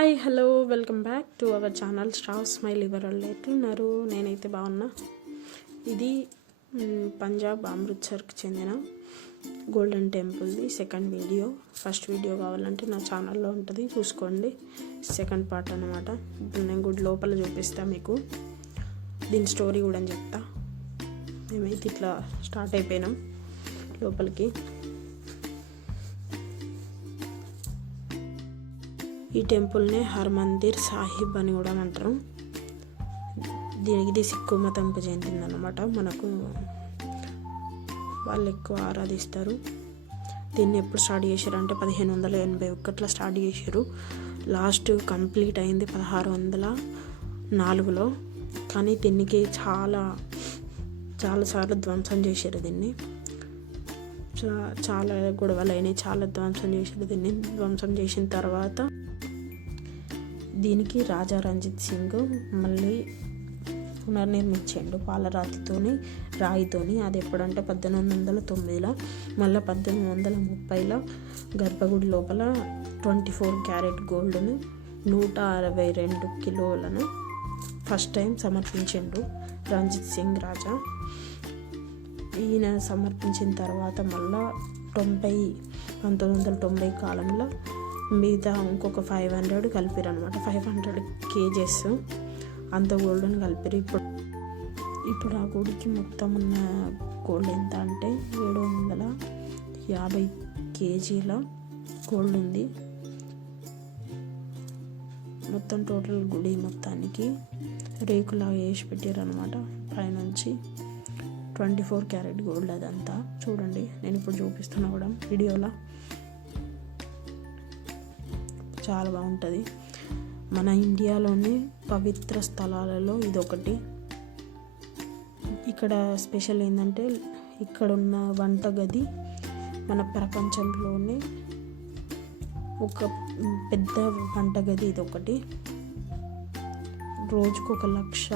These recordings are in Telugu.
Hi hello welcome back to our channel star smile ఇవరల్ ఎట్లున్నారు నేనైతే బాగున్నా. ఇది పంజాబ్ అమృత్సర్కి చెందిన గోల్డెన్ టెంపుల్ది సెకండ్ వీడియో ఫస్ట్ వీడియో కావాలంటే నా ఛానల్లో ఉంటుంది చూసుకోండి. సెకండ్ పార్ట్ అనమాట ఇప్పుడు నేను గుడి లోపల చూపిస్తా మీకు. దీని స్టోరీ కూడా చెప్తా. మేమైతే ఇట్లా స్టార్ట్ అయిపోయినాం లోపలికి. ఈ టెంపుల్నే హర్మందిర్ సాహిబ్ అని కూడా అంటారు. దీనికి ఇది సిక్కు మతంకు చెందిందనమాట మనకు వాళ్ళు ఎక్కువ ఆరాధిస్తారు. దీన్ని ఎప్పుడు స్టార్ట్ చేశారు అంటే పదిహేను వందల ఎనభై ఒకటిలో స్టార్ట్ చేశారు. లాస్ట్ కంప్లీట్ అయింది పదహారు వందల నాలుగులో. కానీ దీనికి చాలా చాలాసార్లు ధ్వంసం చేశారు దీన్ని. చాలా గొడవలు అయినాయి చాలా ధ్వంసం చేశారు దీన్ని ధ్వంసం చేసిన తర్వాత దీనికి రాజా రంజిత్ సింగ్ మళ్ళీ పునర్నిర్మించిండు. పాలరాతితోని రాయితోని. అది ఎప్పుడంటే పద్దెనిమిది వందల తొమ్మిదిలో మళ్ళీ పద్దెనిమిది వందల ముప్పైలో గర్భగుడి లోపల ట్వంటీ ఫోర్ క్యారెట్ గోల్డ్ను నూట అరవై రెండు కిలోలను ఫస్ట్ టైం సమర్పించిండు రంజిత్ సింగ్ రాజా. ఈయన సమర్పించిన తర్వాత మళ్ళా తొంభై పంతొమ్మిది వందల తొంభై కాలంలో మిగతా ఇంకొక ఫైవ్ హండ్రెడ్ కలిపారు అనమాట ఫైవ్ హండ్రెడ్ కేజెస్ అంత గోల్డ్ని కలిపారు. ఇప్పుడు ఇప్పుడు ఆ గుడికి మొత్తం ఉన్న గోల్డ్ ఎంత అంటే ఏడు వందల యాభై కేజీల గోల్డ్ ఉంది. మొత్తం టోటల్ గుడి మొత్తానికి రేకులాగా వేసి పెట్టారు అనమాట పైనుంచి ట్వంటీ ఫోర్ క్యారెట్ గోల్డ్ అదంతా. చూడండి నేను ఇప్పుడు చూపిస్తున్నా కూడా వీడియోలో. చాలా బాగుంటుంది. మన ఇండియాలోని పవిత్ర స్థలాలలో ఇదొకటి. ఇక్కడ స్పెషల్ ఏంటంటే ఇక్కడ ఉన్న వంట గది మన ప్రపంచంలోనే ఒక పెద్ద వంట గది ఇదొకటి. రోజుకు ఒక లక్ష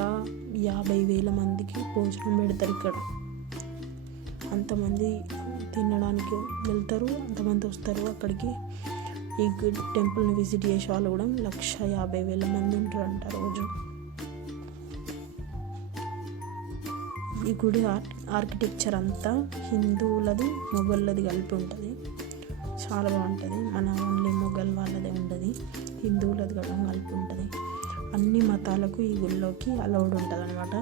యాభై వేల మందికి భోజనం పెడతారు ఇక్కడ. అంతమంది తినడానికి వెళ్తారు అంతమంది వస్తారు. అక్కడికి ఈ టెంపుల్ని విజిట్ చేసే వాళ్ళు కూడా లక్ష యాభై వేల మంది ఉంటారంట రోజు. ఈ గుడి ఆర్ ఆర్కిటెక్చర్ అంతా హిందువులది మొఘళ్ళది కలిపి ఉంటుంది. చాలా బాగుంటుంది. మన ఓన్లీ మొఘల్ వాళ్ళదే ఉండదు. హిందువులది కూడా కలిపి ఉంటుంది. అన్ని మతాలకు ఈ గుళ్ళోకి అలౌడ్ ఉంటుంది అనమాట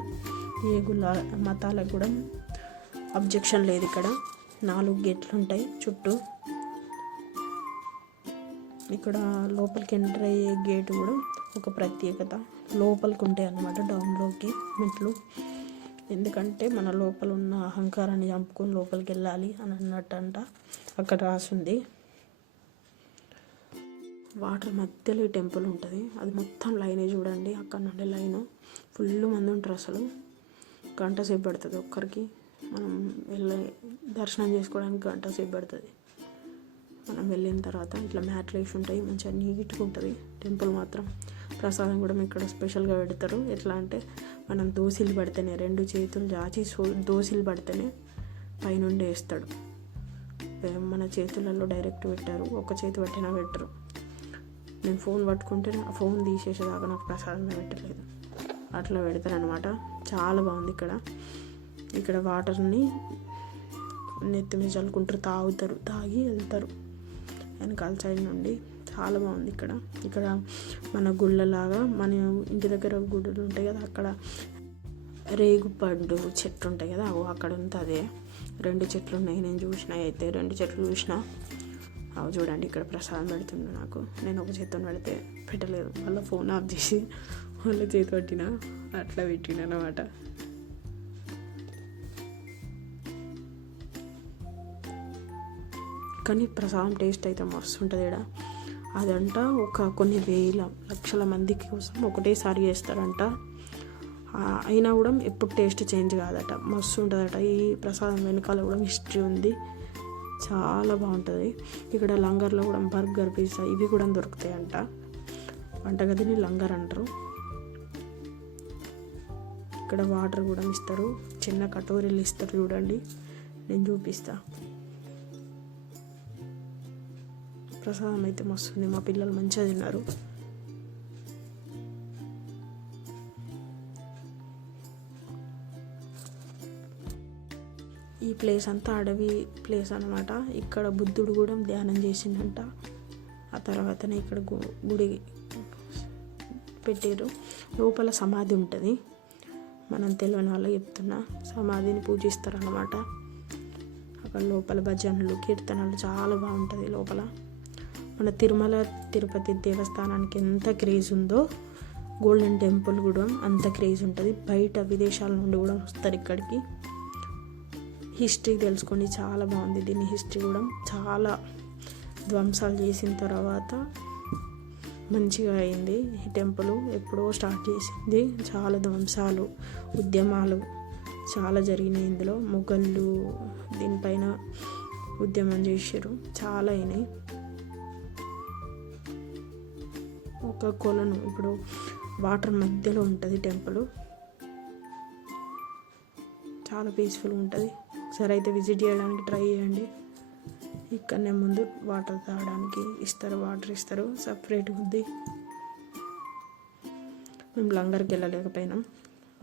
ఏ గుళ్ళ మతాలకు కూడా అబ్జెక్షన్ లేదు ఇక్కడ. నాలుగు గేట్లు ఉంటాయి చుట్టూ. ఇక్కడ లోపలికి ఎంటర్ అయ్యే గేట్ కూడా ఒక ప్రత్యేకత. లోపలికి ఉంటాయి అన్నమాట డౌన్లోకి మెట్లు ఎందుకంటే మన లోపల ఉన్న అహంకారాన్ని చంపుకొని లోపలికి వెళ్ళాలి అని అన్నట్టు అంట అక్కడ రాసింది. వాటర్ మధ్యలో ఈ టెంపుల్ ఉంటుంది. అది మొత్తం లైనే చూడండి. అక్కడ నుండి లైన్ ఫుల్ మంది ఉంటారు అసలు. గంట సేపు పడుతుంది ఒక్కరికి. మనం వెళ్ళి దర్శనం చేసుకోవడానికి గంట సేపు పడుతుంది. మనం వెళ్ళిన తర్వాత ఇట్లా మ్యాట్లు వేసి ఉంటాయి మంచిగా నీట్గా ఉంటుంది. టెంపుల్ మాత్రం ప్రసాదం కూడా ఇక్కడ స్పెషల్గా పెడతారు. ఎట్లా అంటే మనం దోశలు పడితేనే రెండు చేతులు జాచి సో- దోశలు పడితేనే పైనుండి వేస్తాడు. మన చేతులలో డైరెక్ట్ పెట్టారు ఒక చేతి పట్టినా పెట్టరు. నేను ఫోన్ పట్టుకుంటే ఆ ఫోన్ తీసేసేదాకా నాకు ప్రసాదం పెట్టలేదు. అట్లా పెడతారనమాట చాలా బాగుంది ఇక్కడ. ఇక్కడ వాటర్ని నెత్తి మీద చల్లుకుంటారు తాగుతారు తాగి వెళ్తారు. వెనకాల సైడ్ నుండి చాలా బాగుంది ఇక్కడ. ఇక్కడ మన గుళ్ళలాగా మన ఇంటి దగ్గర గుడులు ఉంటాయి కదా అక్కడ రేగుపండు చెట్లు ఉంటాయి కదా అవి అక్కడ ఉంది అదే రెండు చెట్లు ఉన్నాయి నేను చూసిన అయితే రెండు చెట్లు చూసిన. అవి చూడండి ఇక్కడ ప్రసాదం పెడుతుండే నాకు. నేను ఒక చేతితో పెడితే పెట్టలేదు. మళ్ళీ ఫోన్ ఆఫ్ చేసి వాళ్ళ చేతి పట్టిన అట్లా పెట్టిన అనమాట కానీ ప్రసాదం టేస్ట్ అయితే మస్తు ఉంటుంది ఇక్కడ అదంట ఒక కొన్ని వేల లక్షల మందికి కోసం ఒకటేసారి చేస్తారంట. అయినా కూడా ఎప్పుడు టేస్ట్ చేంజ్ కాదట. మస్తు ఉంటుందట ఈ ప్రసాదం వెనకాల కూడా హిస్టరీ ఉంది. చాలా బాగుంటుంది. ఇక్కడ లంగర్లో కూడా బర్గర్ పిజ్జా ఇవి కూడా దొరుకుతాయంట. వంటగదిని లంగర్ అంటారు. ఇక్కడ వాటర్ కూడా ఇస్తారు. చిన్న కటోరీలు ఇస్తారు చూడండి. నేను చూపిస్తాను ప్రసాదం అయితే మస్తుంది. మా పిల్లలు మంచిగా తిన్నారు. ఈ ప్లేస్ అంతా అడవి ప్లేస్ అనమాట ఇక్కడ బుద్ధుడు కూడా ధ్యానం చేసిందంట ఆ తర్వాతనే ఇక్కడ గుడి పెట్టారు లోపల సమాధి ఉంటుంది. మనం తెలియని వాళ్ళకి చెప్తున్నా సమాధిని పూజిస్తారనమాట అక్కడ లోపల భజనలు కీర్తనలు చాలా బాగుంటుంది లోపల. మన తిరుమల తిరుపతి దేవస్థానానికి ఎంత క్రేజ్ ఉందో గోల్డెన్ టెంపుల్ కూడా అంత క్రేజ్ ఉంటుంది. బయట విదేశాల నుండి కూడా వస్తారు ఇక్కడికి. హిస్టరీ తెలుసుకోండి చాలా బాగుంది దీని హిస్టరీ కూడా. చాలా ధ్వంసాలు చేసిన తర్వాత మంచిగా అయింది. ఈ టెంపుల్ ఎప్పుడో స్టార్ట్ చేసింది. చాలా ధ్వంసాలు ఉద్యమాలు చాలా జరిగినాయి ఇందులో. మొఘళ్ళు దీనిపైన ఉద్యమం చేసారు చాలా అయినాయి. ఒక కొలను ఇప్పుడు వాటర్ మధ్యలో ఉంటుంది టెంపుల్. చాలా పీస్ఫుల్ ఉంటుంది. ఒకసారి అయితే విజిట్ చేయడానికి ట్రై చేయండి. ఇక్కడనే ముందు వాటర్ తాగడానికి ఇస్తారు వాటర్ ఇస్తారు. సపరేట్ ఉంది. మేము లంగర్కి వెళ్ళలేకపోయినాం.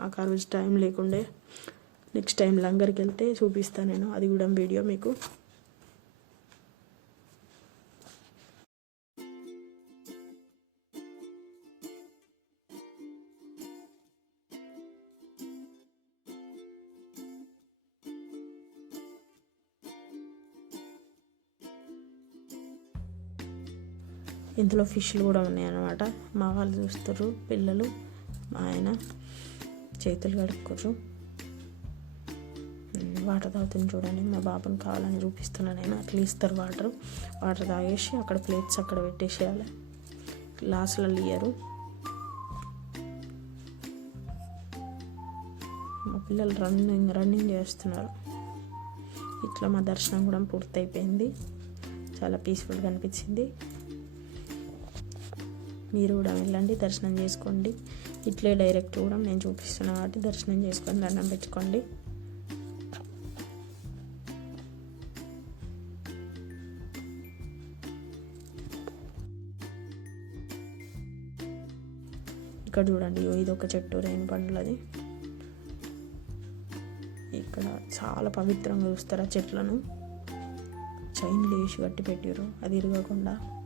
ఆ రోజు టైం లేకుండే. నెక్స్ట్ టైం లంగర్కి వెళ్తే చూపిస్తాను నేను. అది కూడా వీడియో మీకు. ఇందులో ఫిష్లు కూడా ఉన్నాయన్నమాట మా వాళ్ళు చూస్తారు పిల్లలు మా ఆయన చేతులు కడుక్కోరు. వాటర్ తాగుతుంది చూడండి. మా బాబుని కావాలని చూపిస్తున్నాను నేను. అట్లా ఇస్తారు వాటర్. వాటర్ తాగేసి అక్కడ ప్లేట్స్ అక్కడ పెట్టేసేయాలి. గ్లాసులలో ఇయ్యరు. మా పిల్లలు రన్నింగ్ రన్నింగ్ చేస్తున్నారు. ఇట్లా మా దర్శనం కూడా పూర్తయిపోయింది. చాలా పీస్ఫుల్గా అనిపించింది. మీరు కూడా వెళ్ళండి దర్శనం చేసుకోండి. ఇట్లే డైరెక్ట్ కూడా నేను చూపిస్తున్నా కాబట్టి దర్శనం చేసుకొని దండం పెట్టుకోండి. ఇక్కడ చూడండి ఇది ఒక చెట్టు రేణు పండ్లది. ఇక్కడ చాలా పవిత్రంగా చూస్తారు ఆ చెట్లను. చైన్లు వేసి కట్టి పెట్టారు అది ఇరగకుండా.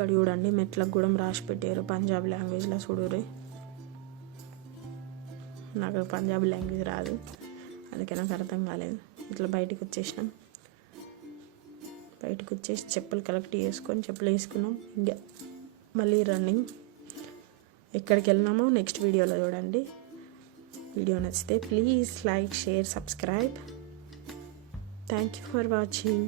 ఇక్కడ చూడండి మెట్లకు కూడా రాసి పెట్టారు. పంజాబ్ లాంగ్వేజ్లో చూడరే నాకు పంజాబ్ లాంగ్వేజ్ రాదు. అందుకే నాకు అర్థం కాలేదు. ఇట్లా బయటకు వచ్చేసినాం. బయటకు వచ్చేసి చెప్పులు కలెక్ట్ చేసుకొని చెప్పులు వేసుకున్నాం. ఇంకా మళ్ళీ రన్నింగ్. ఎక్కడికి వెళ్ళినామో నెక్స్ట్ వీడియోలో చూడండి. వీడియో నచ్చితే please like share subscribe. Thank you for watching